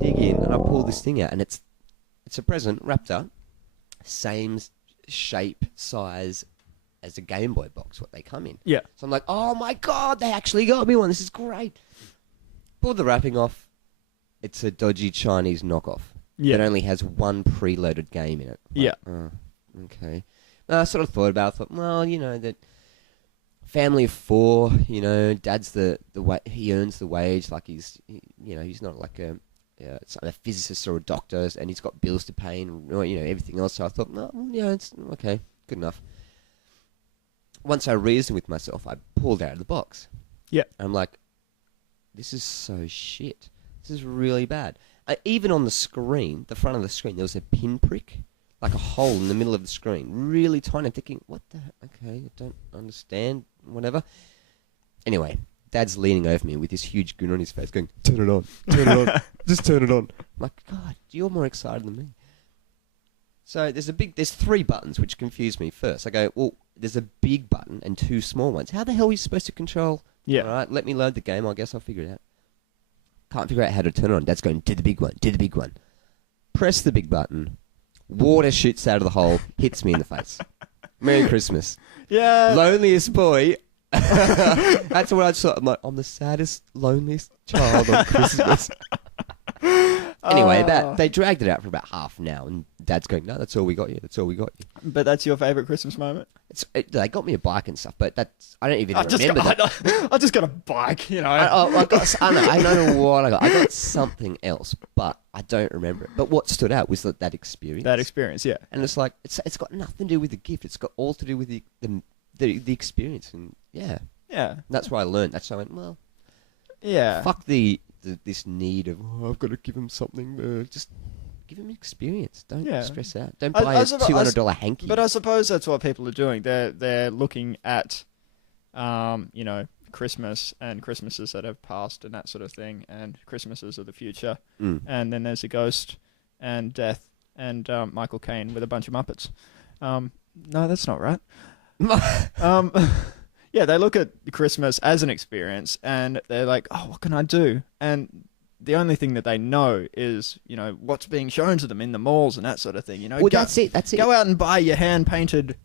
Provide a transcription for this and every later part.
dig in, and I pull this thing out, and it's a present wrapped up, same shape, size as a Game Boy box, what they come in. Yeah. So I'm like, oh my God, they actually got me one. This is great. Pulled the wrapping off. It's a dodgy Chinese knockoff. Yeah. That only has one preloaded game in it. Like, Yeah. Oh, okay. I sort of thought about it. I thought, well, that family of four, dad's the way he earns the wage. Like he's not like a physicist or a doctor, and he's got bills to pay and everything else. So I thought, no, it's okay, good enough. Once I reasoned with myself, I pulled out of the box. Yeah. I'm like, this is so shit. This is really bad. Even on the screen, the front of the screen, there was a pinprick, like a hole in the middle of the screen, really tiny. I'm thinking, what the? Okay, I don't understand. Whatever. Anyway, Dad's leaning over me with this huge grin on his face, going, "Turn it on, turn it on, just turn it on." I'm like, God, you're more excited than me. So there's three buttons which confuse me. First, I go, well, there's a big button and two small ones. How the hell are you supposed to control? Yeah. All right, let me load the game. I guess I'll figure it out. Can't figure out how to turn it on. Dad's going, do the big one, do the big one. Press the big button. Water shoots out of the hole, hits me in the face. Merry Christmas. Yeah. Loneliest boy. That's what I thought. I'm like, I'm the saddest, loneliest child on Christmas. Anyway, they dragged it out for about half an hour, and Dad's going, no, that's all we got you. That's all we got you. But that's your favourite Christmas moment? They got me a bike and stuff, but I don't even remember that. I just got a bike, I don't know what I got. I got something else, but I don't remember it. But what stood out was that experience. That experience, yeah. And it's like, it's got nothing to do with the gift. It's got all to do with the experience. And yeah. Yeah. That's where I learned. That's why I went, well, yeah. fuck this need of, I've got to give him something. Just give him experience. Don't stress out. Don't buy a $200 hanky. But I suppose that's what people are doing. They're looking at, Christmas and Christmases that have passed and that sort of thing, and Christmases of the future. Mm. And then there's a ghost and death and Michael Caine with a bunch of Muppets. No, that's not right. Yeah, they look at Christmas as an experience, and they're like, oh, what can I do? And the only thing that they know is, what's being shown to them in the malls and that sort of thing. Well, that's it. Go out and buy your hand-painted,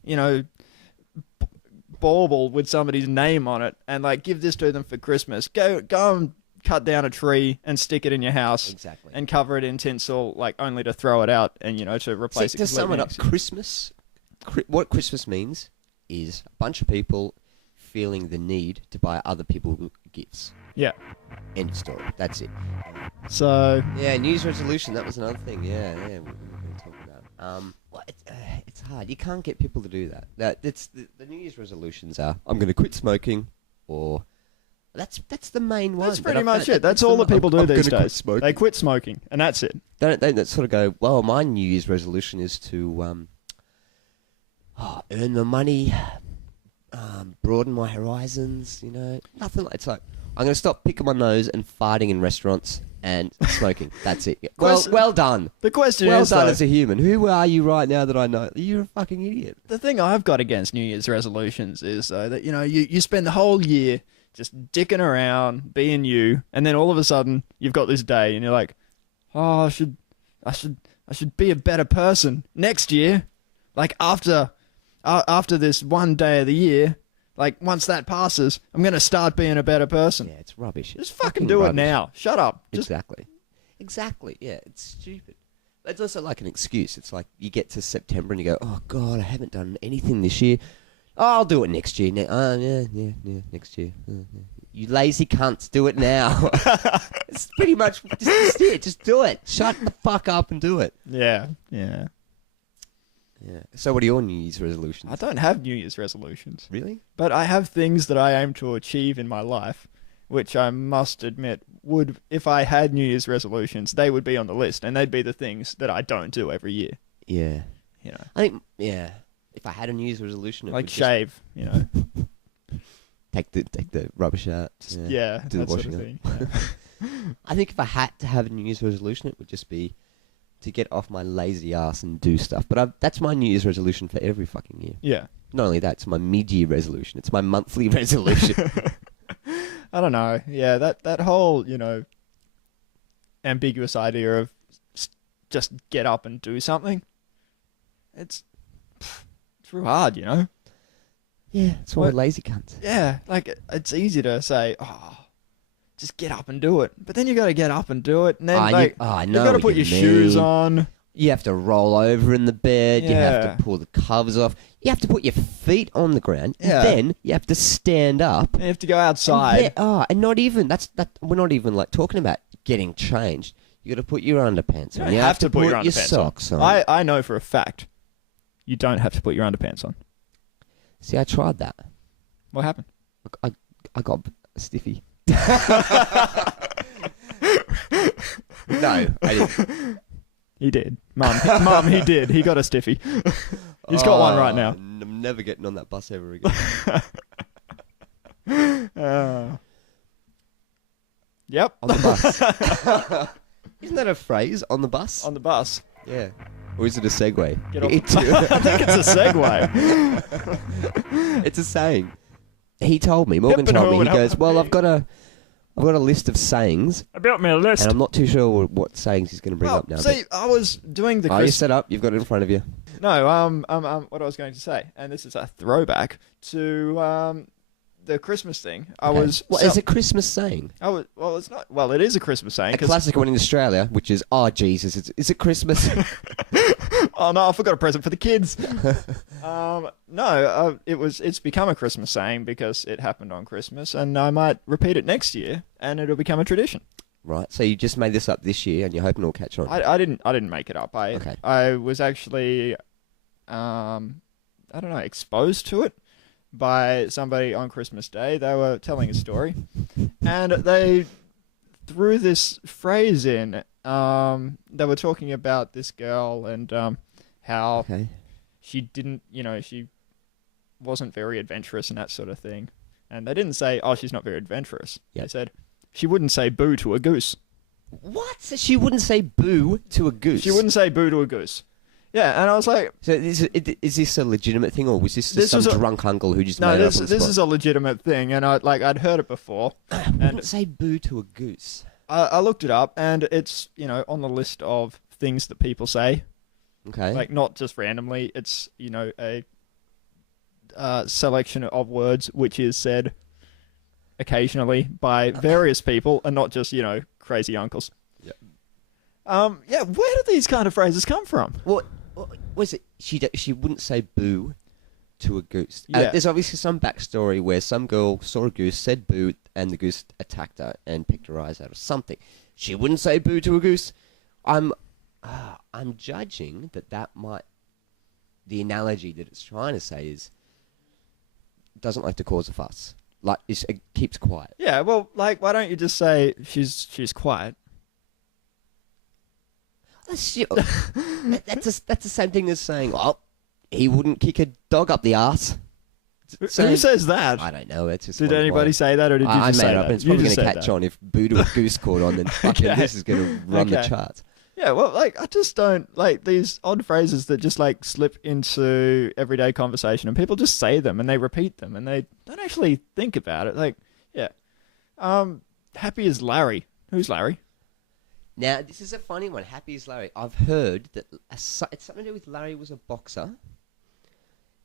bauble with somebody's name on it, and give this to them for Christmas. Go and cut down a tree and stick it in your house. Exactly. And cover it in tinsel, only to throw it out and, to replace it. To sum it up, what Christmas means is a bunch of people feeling the need to buy other people gifts. Yeah. End of story. That's it. So... Yeah, New Year's resolution, that was another thing. Yeah, we're going to talk about. It's hard. You can't get people to do that. The New Year's resolutions are, I'm going to quit smoking, or... That's the main one. That's pretty much it. That's all the people do these days. They quit smoking, and that's it. They sort of go, well, my New Year's resolution is to earn the money, broaden my horizons, nothing like... It's like, I'm going to stop picking my nose and farting in restaurants and smoking. That's it. Well done. The question is, well done as a human. Who are you right now that I know? You're a fucking idiot. The thing I've got against New Year's resolutions is, though, that, you spend the whole year just dicking around, being you, and then all of a sudden, you've got this day, and you're like, oh, I should be a better person next year. After this one day of the year, once that passes, I'm going to start being a better person. Yeah, it's rubbish. Just fucking do it now. Shut up. Exactly. Yeah, it's stupid. But it's also like an excuse. It's like you get to September and you go, oh, God, I haven't done anything this year. Oh, I'll do it next year. Yeah, next year. You lazy cunts, do it now. It's pretty much just it. Just do it. Shut the fuck up and do it. Yeah. So what are your New Year's resolutions? I don't have New Year's resolutions. Really? But I have things that I aim to achieve in my life, which I must admit would, if I had New Year's resolutions, they would be on the list, and they'd be the things that I don't do every year. Yeah. I think, if I had a New Year's resolution... It would shave, Take the rubbish out. Yeah, do the washing sort of thing. I think if I had to have a New Year's resolution, it would just be to get off my lazy ass and do stuff. But that's my New Year's resolution for every fucking year. Yeah. Not only that, it's my mid-year resolution. It's my monthly resolution. I don't know. Yeah, that whole, ambiguous idea of just get up and do something. It's real hard, Yeah, it's why What? lazy cunts. Yeah, like it's easy to say, oh, just get up and do it. But then you got to get up and do it, and then I you've know got to what put you your shoes mean. on. You have to roll over in the bed. You have Yeah. to pull the covers off. You have to put your feet on the ground. Yeah. And then you have to stand up. You have to go outside. And not even we're not even like talking about getting changed. You got to put your underpants You on. don't You have to put your your underpants socks on. I know for a fact you don't have to put your underpants on. See, I tried that. What happened? I got a stiffy. No, I didn't. He did. Mum, he did. He got a stiffy. He's got one right now. I'm never getting on that bus ever again. Yep. On the bus. Isn't that a phrase? On the bus? On the bus. Yeah. Or is it a segue? Get off. I think it's a segue. It's a saying. He told me, Morgan told me, he goes, well, I've got a list of sayings, I built me a list. and I'm not too sure what sayings he's going to bring up now. See, I was doing the Are you set up? You've got it in front of you. No, what I was going to say, and this is a throwback to the Christmas thing. Okay. What is a Christmas saying? Well, it's not. Well, it is a Christmas saying. A classic one in Australia, which is, oh, Jesus, is it Christmas? Oh no, I forgot a present for the kids. No, it's become a Christmas saying because it happened on Christmas, and I might repeat it next year, and it'll become a tradition. Right, so you just made this up this year, and you're hoping it'll catch on. I didn't make it up. Okay. I was actually, I don't know, exposed to it by somebody on Christmas Day. They were telling a story, and they threw this phrase in. They were talking about this girl and how Okay. she didn't, she wasn't very adventurous and that sort of thing. And they didn't say, oh, she's not very adventurous. Yep. They said she wouldn't say boo to a goose. What? So she wouldn't say boo to a goose? She wouldn't say boo to a goose. Yeah, and I was like... So is this a legitimate thing, or was this just This some was a- drunk uncle who just No, made it up this on the spot? is a legitimate thing, and I'd heard it before. Wouldn't say boo to a goose. I looked it up, and it's, on the list of things that people say. Okay. Like, not just randomly. It's, a selection of words which is said occasionally by various people, and not just, crazy uncles. Yeah. Where do these kind of phrases come from? What was it? She wouldn't say boo to a goose. Yeah. There's obviously some backstory where some girl saw a goose, said boo, and the goose attacked her and picked her eyes out or something. She wouldn't say boo to a goose. I'm judging that might... The analogy that it's trying to say is doesn't like to cause a fuss. Like it keeps quiet. Yeah, well, like, why don't you just say she's quiet? That's the same thing as saying, "Oh, he wouldn't kick a dog up the arse." Who says that? I don't know. It's just Did one of anybody mine. say that, or did you I just made say it up, that? and it's You probably just going to said catch that. on if boo to a goose caught on. Then fucking Okay. this is going to run the Okay. charts. Yeah, well, like, I just don't like these odd phrases that just like slip into everyday conversation, and people just say them and they repeat them and they don't actually think about it. Like, yeah, happy as Larry. Who's Larry? Now this is a funny one. Happy as Larry. I've heard that it's something to do with Larry was a boxer.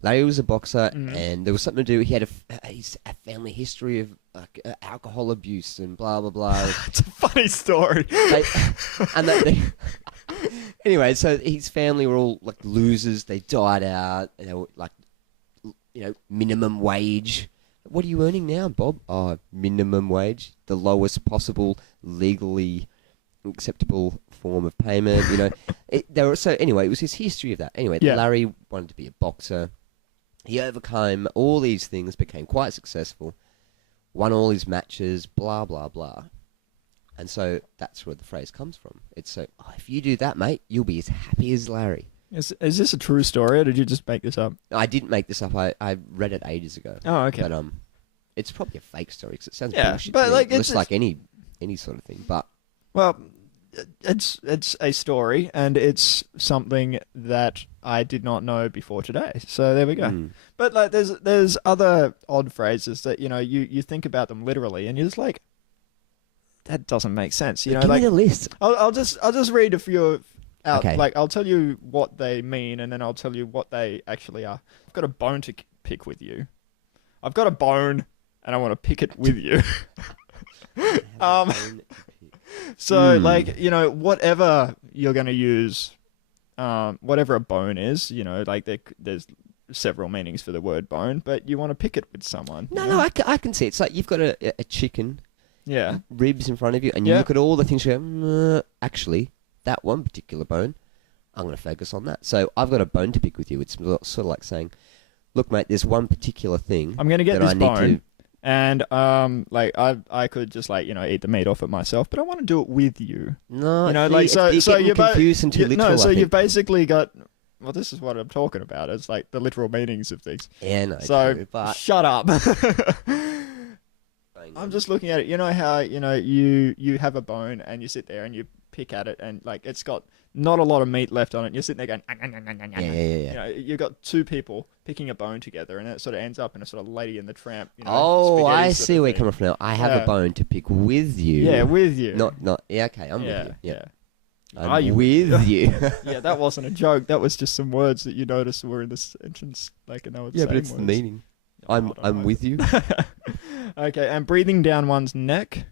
Larry was a boxer, and there was something to do. He had a family history of alcohol abuse and blah blah blah. It's a funny story. Anyway, so his family were all like losers. They died out. And they were like, minimum wage. What are you earning now, Bob? Oh, minimum wage, the lowest possible legally acceptable form of payment. So anyway, it was his history of that. Anyway, Yeah. Larry wanted to be a boxer. He overcame all these things, became quite successful, won all his matches, blah, blah, blah. And so that's where the phrase comes from. It's so, if you do that, mate, you'll be as happy as Larry. Is this a true story, or did you just make this up? I didn't make this up. I read it ages ago. Oh, okay. But it's probably a fake story because it sounds Yeah, bullshit but to me. like, It it's looks like any sort of thing. But Well, it's a story, and it's something that I did not know before today. So there we go. Mm. But like, there's other odd phrases that you think about them literally, and you're just like, that doesn't make sense. Give Like me the list. I'll just read a few out. Okay. Like I'll tell you what they mean, and then I'll tell you what they actually are. I've got a bone to pick with you. I've got a bone, and I want to pick it with you. So like whatever you're going to use, whatever a bone is, like there's several meanings for the word bone, but you want to pick it with someone. No, I can see it. It's like you've got a chicken. Yeah. Ribs in front of you, and you look at all the things. You go, actually, that one particular bone, I'm going to focus on that. So I've got a bone to pick with you. It's sort of like saying, look, mate, there's one particular thing. I'm going to get that this I need bone, to. and like I could just like eat the meat off it myself, but I want to do it with you. No, Like so you're confused and too literal. No, so I you've think. basically got. Well, this is what I'm talking about. It's like the literal meanings of things. Yeah, no. So true, but shut up. I'm just looking at it. You know how you have a bone and you sit there and you pick at it and like it's got not a lot of meat left on it. And you're sitting there going, yeah. You've got two people picking a bone together, and it sort of ends up in a sort of Lady and the Tramp. Oh, spaghetti I sort see of where you're thing. coming from now. I have Yeah. a bone to pick with you. Yeah, with you. Not. Yeah, okay, I'm yeah, with you. Yeah. Are I'm you with you. Yeah, that wasn't a joke. That was just some words that you noticed were in the sentence, like, and they were the Yeah, but same it's the words. meaning. I I'm don't know. with you. Okay, and breathing down one's neck.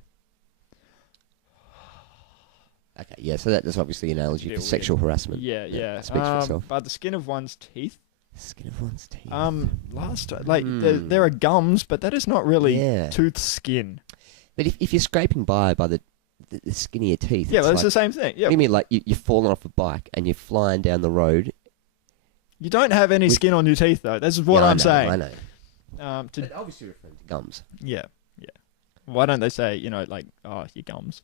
Okay, yeah, so that's obviously an analogy Bit for weird. sexual harassment. Yeah. That speaks for itself. By the skin of one's teeth. Skin of one's teeth. There are gums, but that is not really Yeah. tooth skin. But if you're scraping by the skin of your teeth, Yeah, it's well, it's like, the same thing. Yeah, what do you mean, like you're falling off a bike and you're flying down the road? you don't have any With- skin on your teeth, though. This is what Yeah, I'm saying. I know. To Obviously referring to gums. Yeah. Why don't they say, like, oh, your gums?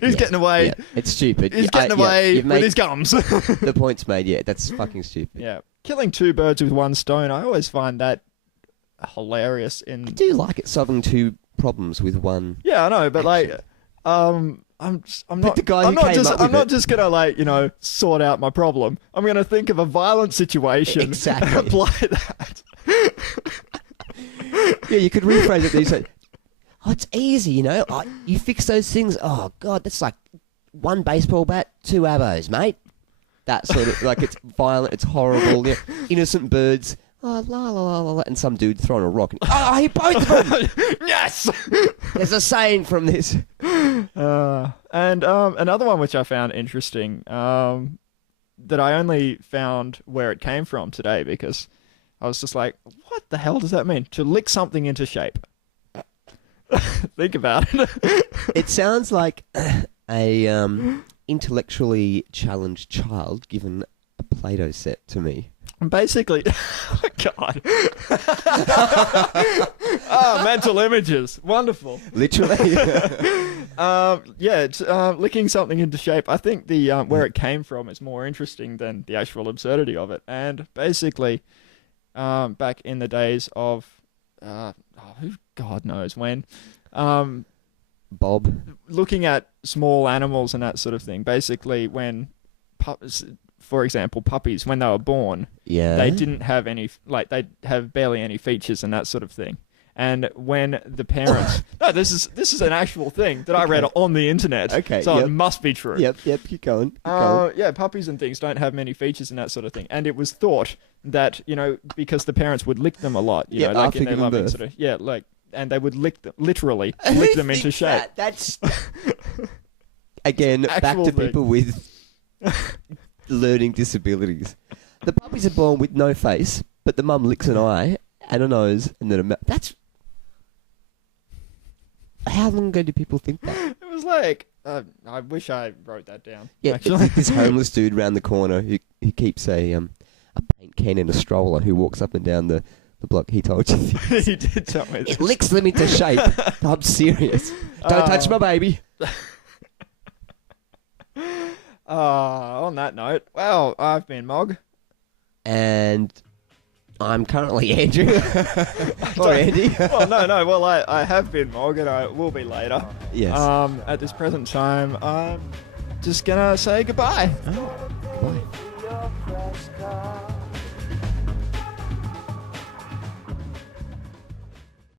He's getting away. Yeah, it's stupid. He's Yeah, getting away you've with made his gums. the point's made. Yeah, that's fucking stupid. Yeah. Killing two birds with one stone. I always find that hilarious. I do like it, solving two problems with one. Yeah, I know, but action. I'm not. the guy I'm who not came just. up I'm with not it- just gonna sort out my problem. I'm gonna think of a violent situation Exactly. and apply that. Yeah, you could rephrase it. You say, "Oh, it's easy, Oh, you fix those things. Oh God, that's like one baseball bat, two abos, mate." That sort of like it's violent, it's horrible. Yeah. Innocent birds. Oh, la la la la la, and some dude throwing a rock. And, I hit both of them. Yes. There's a saying from this. And another one which I found interesting, that I only found where it came from today because I was just like, what the hell does that mean? To lick something into shape. Think about it. It sounds like a intellectually challenged child given a Play-Doh set to me. Basically, God. Mental images. Wonderful. Literally. It's licking something into shape. I think the where it came from is more interesting than the actual absurdity of it. And basically, back in the days of, who God knows when, Bob. looking at small animals and that sort of thing. Basically, when for example, puppies, when they were born, Yeah. they didn't have any, like, they have barely any features and that sort of thing. And when the parents, no, this is an actual thing that I read on the internet. Okay, so yep. it must be true. Yep, keep going. Keep going. Yeah, puppies and things don't have many features and that sort of thing. And it was thought that, because the parents would lick them a lot, Yeah, like after in their giving loving birth. sort of, yeah, like, and they would lick them, literally Who lick them into thinks shape. that? That's again back Actual to thing. people with learning disabilities. The puppies are born with no face, but the mum licks an eye and a nose and then a mouth. That's how long ago did people think that? It was like, I wish I wrote that down. Yeah, actually. it's like this homeless dude round the corner who keeps a paint can in a stroller who walks up and down the block. He told you this. He did tell me this. It licks them into shape. I'm serious. Don't touch my baby. On that note, well, I've been Mog. And I'm currently Andrew. Or Andy. Well, no. Well, I have been Morgan. I will be later. Yes. At this present time, I'm just gonna say goodbye. Oh, bye.